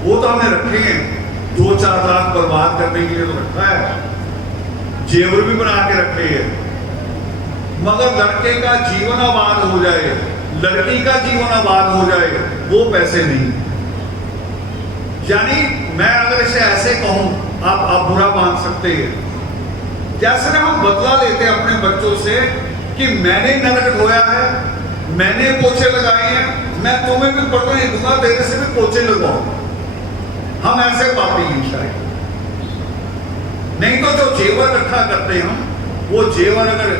वो तो हमने रखे हैं, 2-4 लाख बर्बाद करने के लिए तो रखा है, जेवर भी बना के रखे हैं। मगर लड़के का जीवन आबाद हो जाए, लड़की का जीवन आबाद हो जाए, वो पैसे नहीं। यानी मैं अगर इसे ऐसे कहूं, आप बुरा मान सकते हैं, जैसे ना हम बदला लेते हैं अपने बच्चों से कि मैंने नरक ढोया है, मैंने पोछे लगाए हैं, मैं तुम्हें भी पढ़ने नहीं दूंगा, तेरे से भी पोछे लगवाऊं। हम ऐसे पापी हैं शायद। नहीं तो जो जेवर रखा करते हैं हम, वो जेवर अगर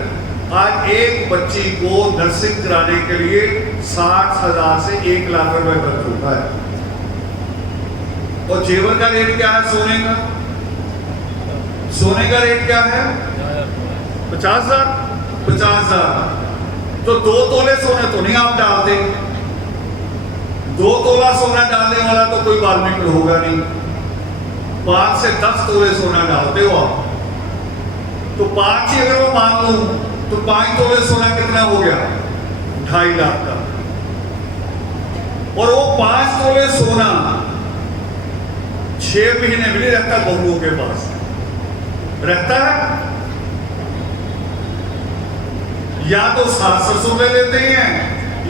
आज एक बच्ची को नर्सिंग कराने के लिए 60,000 से 1 लाख रुपए खर्च होता है। और जेवर का रेट क्या है? सोने का रेट क्या है? 50,000। तो 2 तोले सोने तो नहीं आप डालते। 2 तोला सोना डालने वाला तो कोई वाल्मीकि होगा नहीं। 5 से 10 तोले सोना डालते हो आप, तो 5 ही अगर वो मान लूं तो 5 तोले सोना कितना हो गया? 2.5 लाख का। और वो 5 तोले सोना 6 महीने भी नहीं रहता बहुओं के पास, रहता है या तो सास ससुर ले लेते हैं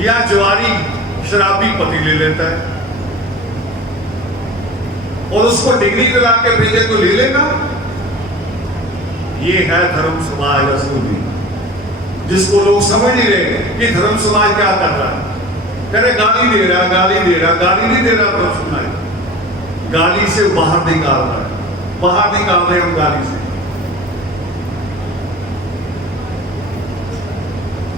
या ज्वारी शराबी पति ले लेता है, और उसको डिग्री दिला के भेजे तो ले लेगा। ये है धर्म समाज असली, जिसको लोग समझ नहीं रहे कि धर्म समाज क्या कर रहा है। कह रहे गाली दे रहा, गाली दे रहा, गाली नहीं दे रहा धर्म समाज, गाली से बाहर निकाल रहा है, बाहर निकाल रहे हम गाली से।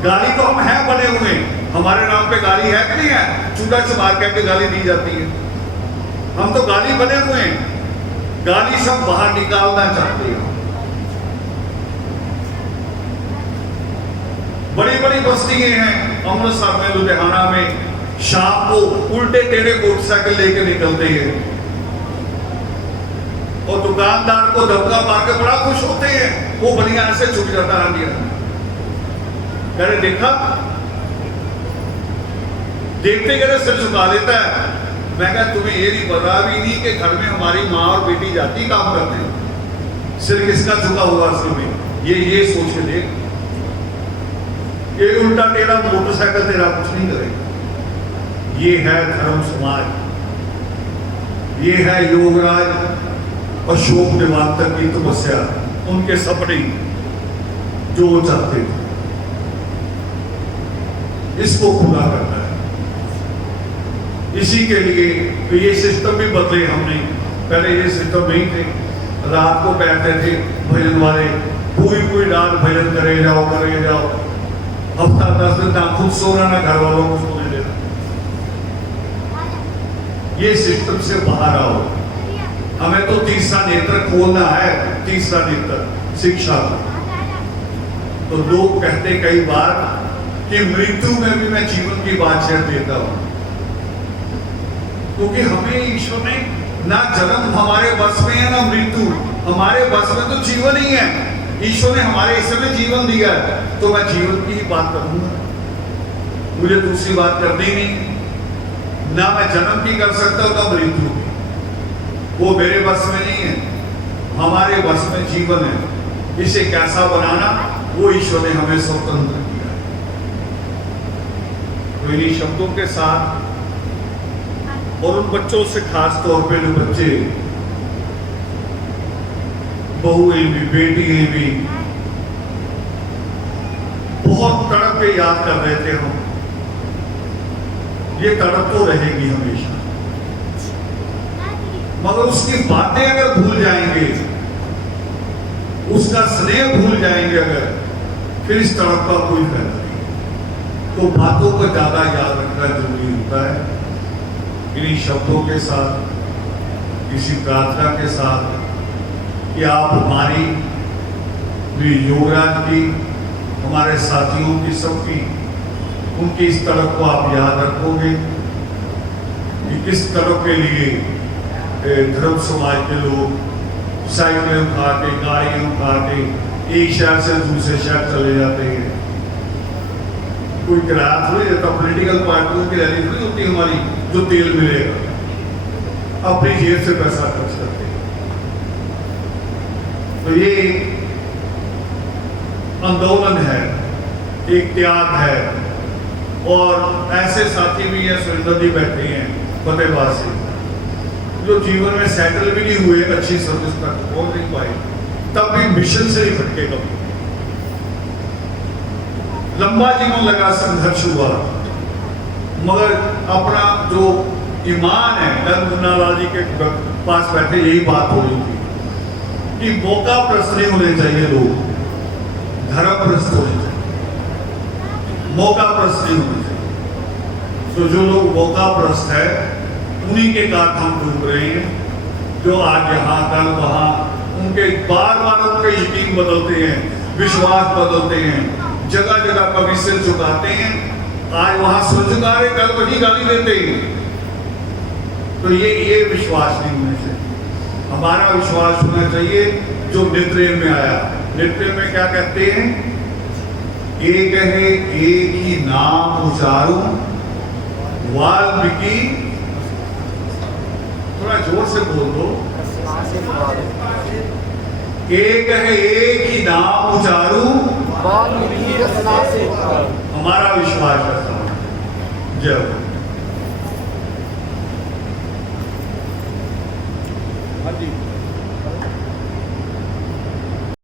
गाली तो हम हैं बने हुए, हमारे नाम पे गाली है कि नहीं है? चूड़ा चमार कह के गाली दी जाती है, हम तो गाली बने हुए हैं, गाली सब बाहर निकालना चाहते हैं। बड़ी बड़ी बस्तियां हैं अमृतसर में, लुधियाना में, शाम को उल्टे टेढ़े मोटरसाइकिल लेके निकलते हैं और दुकानदार को धक्का मार के बड़ा खुश होते हैं, वो बनियान से छुट जाता है। अरे देखा, देखते गए सिर झुका लेता है। मैं कहा तुम्हें ये नहीं पता भी नहीं कि घर में हमारी माँ और बेटी जाती काम करते हैं, सिर किसका झुका हुआ असल में, ये सोच के देख। ये उल्टा टेढ़ा मोटरसाइकिल तेरा कुछ नहीं करेगा। ये है धर्म समाज, ये है योगराज अशोक देवात्तर की तपस्या, उनके सपने जो वो चाहते थे, इसको पूरा करना है। इसी के लिए तो ये सिस्टम भी बदले हमने, पहले ये सिस्टम नहीं थे। रात को बैठते थे भजन वाले, पूरी रात भजन करे जाओ, हफ्ता 10 दिन ना खुद सोना ना घर वालों को सोने देना। ये सिस्टम से बाहर आओ, हमें तो तीसरा नेत्र खोलना है, तीसरा नेत्र शिक्षा। तो लोग कहते कई बार कि मृत्यु में भी मैं जीवन की बात छेड़ देता हूं, क्योंकि हमें ईश्वर ने ना जन्म हमारे बस में है ना मृत्यु हमारे बस में, तो जीवन ही है। ईश्वर ने हमारे हिस्से में जीवन दिया है, तो मैं जीवन की ही बात करूंगा, मुझे दूसरी बात करनी नहीं। ना मैं जन्म की कर सकता हूं, ना मृत्यु, वो मेरे बस में नहीं है, हमारे बस में जीवन है। इसे कैसा बनाना, वो ईश्वर ने हमें स्वतंत्र किया है। तो इन्हीं शब्दों के साथ, और उन बच्चों से खास तौर पे जो बच्चे, बहुएं भी बेटियां भी बहुत तड़प के याद कर रहे थे हम, ये तड़प तो रहेगी हमेशा, मगर उसकी बातें अगर भूल जाएंगे, उसका स्नेह भूल जाएंगे अगर, फिर इस तड़प का कोई फायदा नहीं। तो बातों को ज्यादा याद रखना जरूरी होता है। इन्हीं शब्दों के साथ, इसी प्रार्थना के साथ कि आप हमारी भी, योगराज की, हमारे साथियों की, सबकी, उनकी इस तड़प को आप याद रखोगे कि किस तड़प के लिए धर्म समाज के लोग साइकिलें उठा के, गाड़ियां उठा के एक शहर से दूसरे शहर चले जाते हैं। कोई किराया थोड़ी देता, पॉलिटिकल पार्टियों की रैली थोड़ी होती हमारी जो तेल मिलेगा, अपनी जेब से पैसा खर्च करते हैं। तो ये आंदोलन है, एक त्याग है, और ऐसे साथी भी हैं, सुरेंद्र जी बैठे हैं फतेहाबाद से, जो जीवन में सेटल भी नहीं हुए, अच्छी सर्विस तक पहुंच नहीं पाए, तब भी मिशन से नहीं भटके कभी। लंबा जीवन लगा, संघर्ष हुआ, मगर अपना जो ईमान है, कल मुन्ना लाल जी के पास बैठे यही बात हो रही थी कि मौका प्रस्त नहीं होने चाहिए, लोग धर्म प्रस्त होने चाहिए, मौका प्रस्त नहीं होने चाहिए। तो जो लोग मौका प्रस्त है, उन्हीं के कारण हम डूब रहे हैं, जो आज यहाँ कल वहाँ, उनके बार बार उनके यकीन बदलते हैं, विश्वास बदलते हैं, जगह जगह कभी सिर झुकाते हैं, आज वहां सिर झुका रहे, कल वही गाली देते हैं। तो ये विश्वास नहीं होना चाहिए। हमारा विश्वास होना चाहिए जो नित्रेम में आया। नित्रेम में क्या कहते हैं? एक है एक ही नाम उचारूं, वाल्मीकि थोड़ा जोर से बोल दो। रसना से पुरा दो, एक है एक ही नाम उचारू, वाल्मीकि रसना से पुरा दो। हमारा विश्वास रखता हूं। जय हो। हाँ जी।